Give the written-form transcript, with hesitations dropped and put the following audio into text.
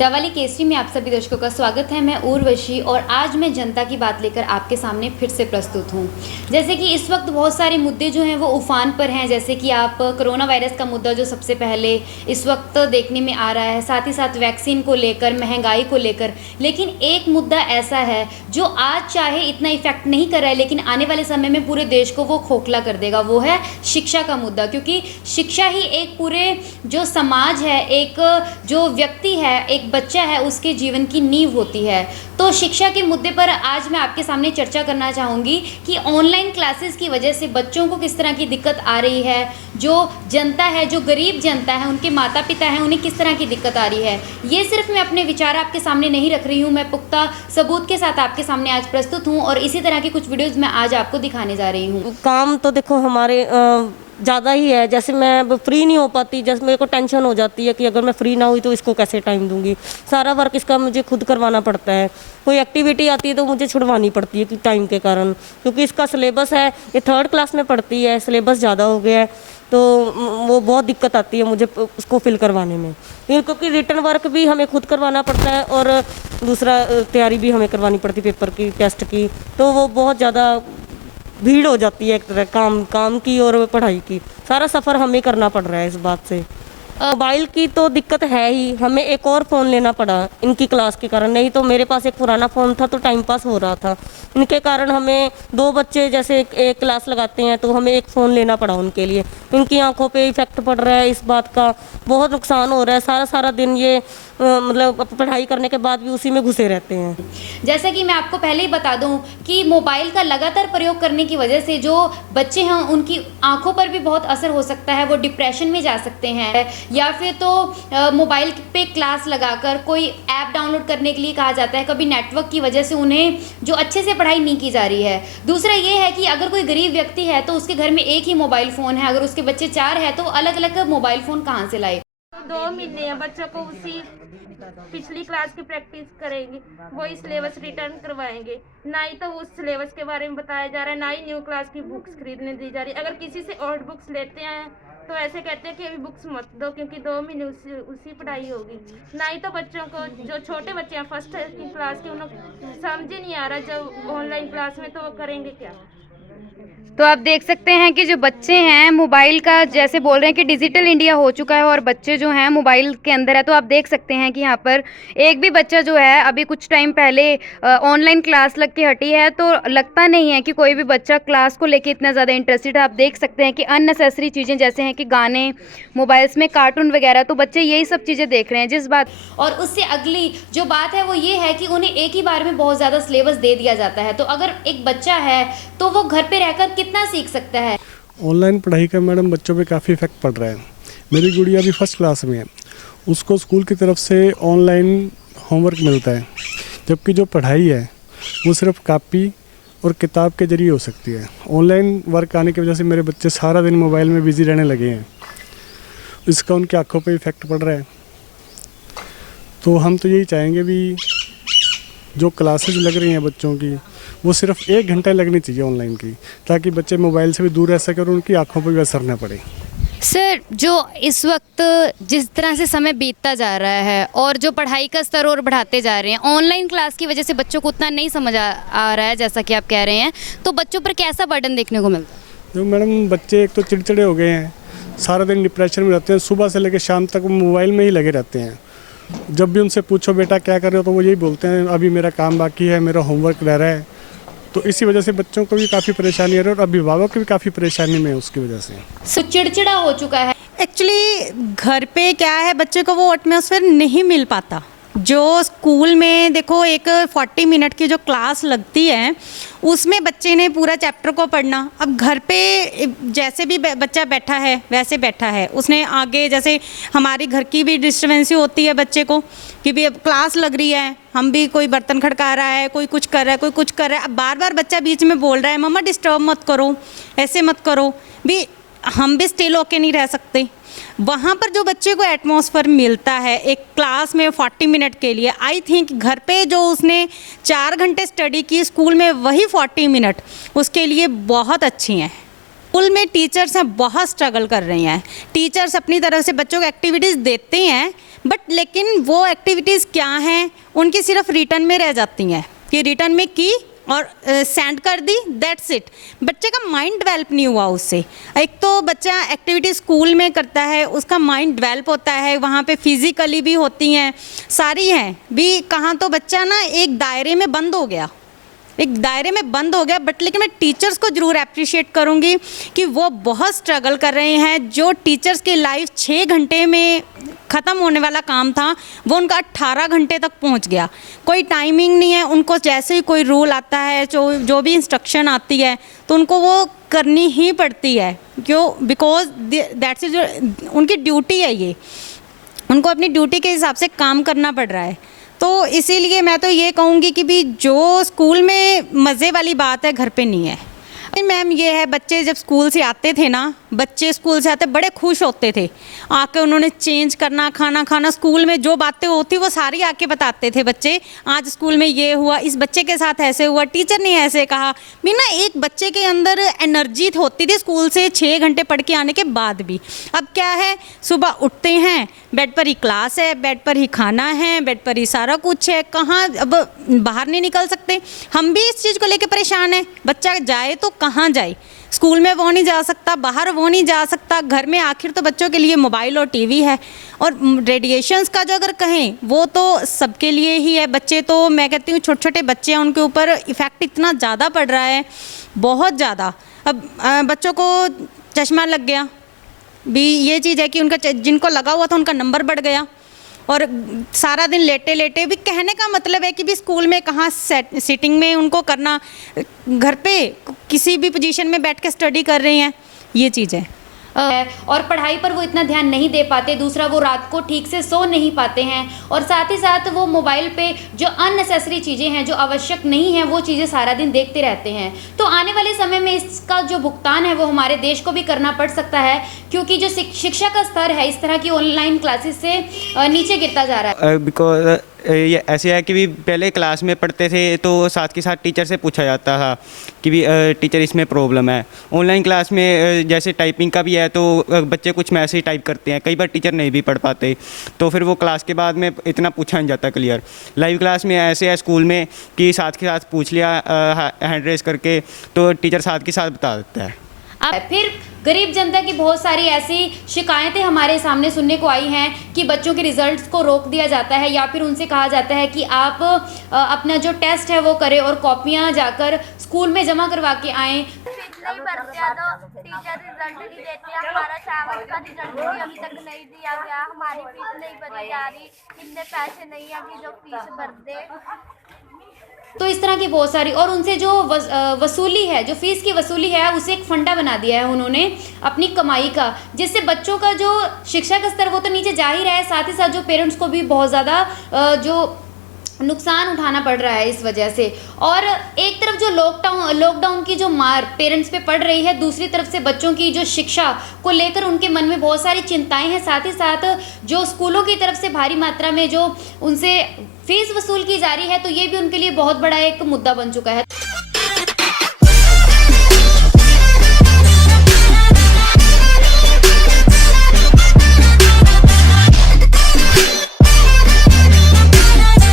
धवली केसरी में आप सभी दर्शकों का स्वागत है। मैं उर्वशी और आज मैं जनता की बात लेकर आपके सामने फिर से प्रस्तुत हूँ। जैसे कि इस वक्त बहुत सारे मुद्दे जो हैं वो उफान पर हैं, जैसे कि आप कोरोना वायरस का मुद्दा जो सबसे पहले इस वक्त देखने में आ रहा है, साथ ही साथ वैक्सीन को लेकर, महंगाई को लेकर। लेकिन एक मुद्दा ऐसा है जो आज चाहे इतना इफेक्ट नहीं कर रहा है, लेकिन आने वाले समय में पूरे देश को वो खोखला कर देगा। वो है शिक्षा का मुद्दा, क्योंकि शिक्षा ही एक पूरे जो समाज है, एक जो व्यक्ति है, एक बच्चा है, उसके जीवन की नींव होती है। तो शिक्षा के मुद्दे पर आज मैं आपके सामने चर्चा करना चाहूँगी कि ऑनलाइन क्लासेस की वजह से बच्चों को किस तरह की दिक्कत आ रही है, जो जनता है, जो गरीब जनता है, उनके माता पिता हैं, उन्हें किस तरह की दिक्कत आ रही है। ये सिर्फ मैं अपने विचार आपके सामने नहीं रख रही हूँ, मैं पुख्ता सबूत के साथ आपके सामने आज प्रस्तुत हूँ और इसी तरह की कुछ वीडियोज़ मैं आज आपको दिखाने जा रही हूँ। काम तो देखो हमारे ज़्यादा ही है। जैसे मैं अब फ्री नहीं हो पाती, जैसे मेरे को टेंशन हो जाती है कि अगर मैं फ्री ना हुई तो इसको कैसे टाइम दूंगी। सारा वर्क इसका मुझे खुद करवाना पड़ता है। कोई एक्टिविटी आती है तो मुझे छुड़वानी पड़ती है कि टाइम के कारण, क्योंकि इसका सिलेबस है, ये 3rd क्लास में पढ़ती है, सिलेबस ज़्यादा हो गया है, तो वो बहुत दिक्कत आती है मुझे उसको फिल करवाने में। क्योंकि रिटर्न वर्क भी हमें खुद करवाना पड़ता है और दूसरा तैयारी भी हमें करवानी पड़ती है पेपर की, टेस्ट की, तो वो बहुत ज़्यादा भीड़ हो जाती है एक तरह काम की और पढ़ाई की। सारा सफ़र हमें करना पड़ रहा है इस बात से। मोबाइल की तो दिक्कत है ही, हमें एक और फ़ोन लेना पड़ा इनकी क्लास के कारण। नहीं तो मेरे पास एक पुराना फ़ोन था तो टाइम पास हो रहा था। इनके कारण हमें 2 बच्चे जैसे एक क्लास लगाते हैं तो हमें एक फ़ोन लेना पड़ा उनके लिए। इनकी आंखों पे इफ़ेक्ट पड़ रहा है, इस बात का बहुत नुकसान हो रहा है। सारा दिन ये मतलब पढ़ाई करने के बाद भी उसी में घुसे रहते हैं। जैसा कि मैं आपको पहले ही बता दूं कि मोबाइल का लगातार प्रयोग करने की वजह से जो बच्चे हैं उनकी आंखों पर भी बहुत असर हो सकता है, वो डिप्रेशन में जा सकते हैं, या फिर तो मोबाइल पे क्लास लगाकर कोई ऐप डाउनलोड करने के लिए कहा जाता है। कभी नेटवर्क की वजह से उन्हें जो अच्छे से पढ़ाई नहीं की जा रही है। दूसरा ये है कि अगर कोई गरीब व्यक्ति है तो उसके घर में एक ही मोबाइल फ़ोन है, अगर उसके बच्चे 4 हैं तो अलग अलग मोबाइल फ़ोन कहाँ से लाए। 2 महीने हैं, बच्चों को उसी पिछली क्लास की प्रैक्टिस करेंगे, वही सिलेबस रिटर्न करवाएंगे। ना ही तो उस सिलेबस के बारे में बताया जा रहा है, ना ही न्यू क्लास की बुक्स खरीदने दी जा रही है। अगर किसी से ओल्ड बुक्स लेते हैं तो ऐसे कहते हैं कि अभी बुक्स मत दो क्योंकि 2 महीने उसी पढ़ाई होगी। ना ही तो बच्चों को, जो छोटे बच्चे हैं 1st की क्लास के, उन्हें समझ ही नहीं आ रहा जब ऑनलाइन क्लास में, तो वो करेंगे क्या। तो आप देख सकते हैं कि जो बच्चे हैं मोबाइल का, जैसे बोल रहे हैं कि डिजिटल इंडिया हो चुका है और बच्चे जो हैं मोबाइल के अंदर है। तो आप देख सकते हैं कि यहाँ पर एक भी बच्चा जो है अभी कुछ टाइम पहले ऑनलाइन क्लास लग के हटी है, तो लगता नहीं है कि कोई भी बच्चा क्लास को लेके इतना ज़्यादा इंटरेस्टेड है। आप देख सकते हैं कि अननेसेसरी चीज़ें जैसे हैं कि गाने, मोबाइल्स में कार्टून वगैरह, तो बच्चे यही सब चीज़ें देख रहे हैं। जिस बात और उससे अगली जो बात है वो ये है कि उन्हें एक ही बार में बहुत ज़्यादा सिलेबस दे दिया जाता है। तो अगर एक बच्चा है तो वो घर पे रहकर कितना सीख सकता है। ऑनलाइन पढ़ाई का मैडम बच्चों पे काफ़ी इफेक्ट पड़ रहा है। मेरी गुड़िया अभी 1st क्लास में है, उसको स्कूल की तरफ से ऑनलाइन होमवर्क मिलता है, जबकि जो पढ़ाई है वो सिर्फ कापी और किताब के जरिए हो सकती है। ऑनलाइन वर्क आने की वजह से मेरे बच्चे सारा दिन मोबाइल में बिजी रहने लगे हैं, इसका उनकी आँखों पे इफ़ेक्ट पड़ रहा है। तो हम तो यही चाहेंगे भी जो क्लासेस लग रही हैं बच्चों की, वो सिर्फ 1 घंटा लगनी चाहिए ऑनलाइन की, ताकि बच्चे मोबाइल से भी दूर रह सकें और उनकी आंखों पर भी असर न पड़े। सर, जो इस वक्त जिस तरह से समय बीतता जा रहा है और जो पढ़ाई का स्तर और बढ़ाते जा रहे हैं, ऑनलाइन क्लास की वजह से बच्चों को उतना नहीं समझ आ रहा है जैसा कि आप कह रहे हैं, तो बच्चों पर कैसा बर्डन देखने को मिलता है? जो मैडम बच्चे एक तो चिड़चिड़े हो गए हैं, सारा दिन डिप्रेशन में रहते हैं, सुबह से लेकर शाम तक वो मोबाइल में ही लगे रहते हैं। जब भी उनसे पूछो बेटा क्या कर रहे हो, तो वो यही बोलते हैं अभी मेरा काम बाकी है, मेरा होमवर्क रह रहा है। तो इसी वजह से बच्चों को भी काफ़ी परेशानी आ रही है और अभिभावक भी काफ़ी परेशानी में है उसकी वजह से। चिड़चिड़ा हो चुका है। एक्चुअली घर पे क्या है, बच्चे को वो एटमॉस्फेयर नहीं मिल पाता जो स्कूल में। देखो, एक 40 मिनट की जो क्लास लगती है उसमें बच्चे ने पूरा चैप्टर को पढ़ना। अब घर पे जैसे भी बच्चा बैठा है वैसे बैठा है, उसने आगे जैसे हमारी घर की भी डिस्टर्बेंस होती है बच्चे को कि भी अब क्लास लग रही है, हम भी, कोई बर्तन खड़का रहा है, कोई कुछ कर रहा है, कोई कुछ कर रहा है। अब बार बार बच्चा बीच में बोल रहा है मम्मा डिस्टर्ब मत करो, ऐसे मत करो, भी हम भी स्टिल होके नहीं रह सकते। वहाँ पर जो बच्चे को एटमॉस्फेयर मिलता है एक क्लास में 40 मिनट के लिए, आई थिंक घर पे जो उसने 4 घंटे स्टडी की, स्कूल में वही 40 मिनट उसके लिए बहुत अच्छी हैं। स्कूल में टीचर्स हैं बहुत स्ट्रगल कर रही हैं। टीचर्स अपनी तरफ से बच्चों को एक्टिविटीज़ देते हैं, बट लेकिन वो एक्टिविटीज़ क्या हैं उनकी सिर्फ रिटर्न में रह जाती हैं कि रिटर्न में की और सेंड कर दी, दैट्स इट। बच्चे का माइंड डेवलप नहीं हुआ उससे। एक तो बच्चा एक्टिविटी स्कूल में करता है, उसका माइंड डेवलप होता है, वहाँ पे फिजिकली भी होती हैं, सारी हैं भी। कहाँ तो बच्चा ना एक दायरे में बंद हो गया, बट लेकिन मैं टीचर्स को ज़रूर अप्रिशिएट करूँगी कि वो बहुत स्ट्रगल कर रहे हैं। जो टीचर्स की लाइफ 6 घंटे में ख़त्म होने वाला काम था वो उनका 18 घंटे तक पहुंच गया। कोई टाइमिंग नहीं है उनको, जैसे ही कोई रूल आता है, जो भी इंस्ट्रक्शन आती है तो उनको वो करनी ही पड़ती है। क्यों? बिकॉज दैट्स जो उनकी ड्यूटी है, ये उनको अपनी ड्यूटी के हिसाब से काम करना पड़ रहा है। तो इसीलिए मैं तो ये कहूँगी कि भी जो स्कूल में मज़े वाली बात है घर पे नहीं है। मैम ये है, बच्चे जब स्कूल से आते थे ना, बच्चे स्कूल से आते बड़े खुश होते थे, आके उन्होंने चेंज करना, खाना खाना, स्कूल में जो बातें होती वो सारी आके बताते थे बच्चे। आज स्कूल में ये हुआ, इस बच्चे के साथ ऐसे हुआ, टीचर ने ऐसे कहा। बिना एक बच्चे के अंदर एनर्जी होती थी स्कूल से 6 घंटे पढ़ के आने के बाद भी। अब क्या है, सुबह उठते हैं, बेड पर ही क्लास है, बेड पर ही खाना है, बेड पर ही सारा कुछ है, कहाँ अब बाहर नहीं निकल सकते। हम भी इस चीज़ को लेकर परेशान हैं। बच्चा जाए तो कहाँ जाए? स्कूल में वो नहीं जा सकता, बाहर वो नहीं जा सकता, घर में आखिर तो बच्चों के लिए मोबाइल और टीवी है। और रेडिएशंस का जो अगर कहें वो तो सबके लिए ही है। बच्चे तो मैं कहती हूँ छोटे छोटे बच्चे हैं, उनके ऊपर इफ़ेक्ट इतना ज़्यादा पड़ रहा है, बहुत ज़्यादा। अब बच्चों को चश्मा लग गया भी, ये चीज़ है कि उनका जिनको लगा हुआ था उनका नंबर बढ़ गया, और सारा दिन लेटे लेटे भी। कहने का मतलब है कि भी स्कूल में कहाँ सिटिंग में उनको करना, घर पे किसी भी पोजीशन में बैठ के स्टडी कर रहे हैं, ये चीज़ है। और पढ़ाई पर वो इतना ध्यान नहीं दे पाते। दूसरा, वो रात को ठीक से सो नहीं पाते हैं, और साथ ही साथ वो मोबाइल पे जो अननेसेसरी चीज़ें हैं, जो आवश्यक नहीं हैं, वो चीज़ें सारा दिन देखते रहते हैं। तो आने वाले समय में इसका जो भुगतान है वो हमारे देश को भी करना पड़ सकता है, क्योंकि जो शिक्षा का स्तर है इस तरह की ऑनलाइन क्लासेस से नीचे गिरता जा रहा है। बिकॉज ये ऐसे है कि भी पहले क्लास में पढ़ते थे तो साथ के साथ टीचर से पूछा जाता था कि भी टीचर इसमें प्रॉब्लम है। ऑनलाइन क्लास में जैसे टाइपिंग का भी है तो बच्चे कुछ मैसेज टाइप करते हैं, कई बार टीचर नहीं भी पढ़ पाते, तो फिर वो क्लास के बाद में इतना पूछा नहीं जाता क्लियर। लाइव क्लास में ऐसे है स्कूल में कि साथ के साथ पूछ लिया हैंड रेस करके, तो टीचर साथ के साथ बता देता है। फिर गरीब जनता की बहुत सारी ऐसी शिकायतें हमारे सामने सुनने को आई हैं कि बच्चों के रिजल्ट्स को रोक दिया जाता है, या फिर उनसे कहा जाता है कि आप अपना जो टेस्ट है वो करें और कॉपियां जाकर स्कूल में जमा करवा के आएँ। फीस नहीं भरते हैं तो टीचर रिजल्ट नहीं देते। हमारा 7 का रिजल्ट भी अभी तक नहीं दिया गया, हमारी फीस नहीं भरी जा रही, इतने पैसे नहीं है अभी जो फीस भर दे। तो इस तरह की बहुत सारी, और उनसे जो वसूली है, जो फीस की वसूली है, उसे एक फंडा बना दिया है उन्होंने अपनी कमाई का, जिससे बच्चों का जो शिक्षा का स्तर वो तो नीचे जा ही रहा है, साथ ही साथ जो पेरेंट्स को भी बहुत ज़्यादा जो नुकसान उठाना पड़ रहा है इस वजह से। और एक तरफ जो लॉकडाउन की जो मार पेरेंट्स पे पड़ रही है, दूसरी तरफ से बच्चों की जो शिक्षा को लेकर उनके मन में बहुत सारी चिंताएं हैं। साथ ही साथ जो स्कूलों की तरफ से भारी मात्रा में जो उनसे फीस वसूल की जा रही है, तो ये भी उनके लिए बहुत बड़ा एक मुद्दा बन चुका है।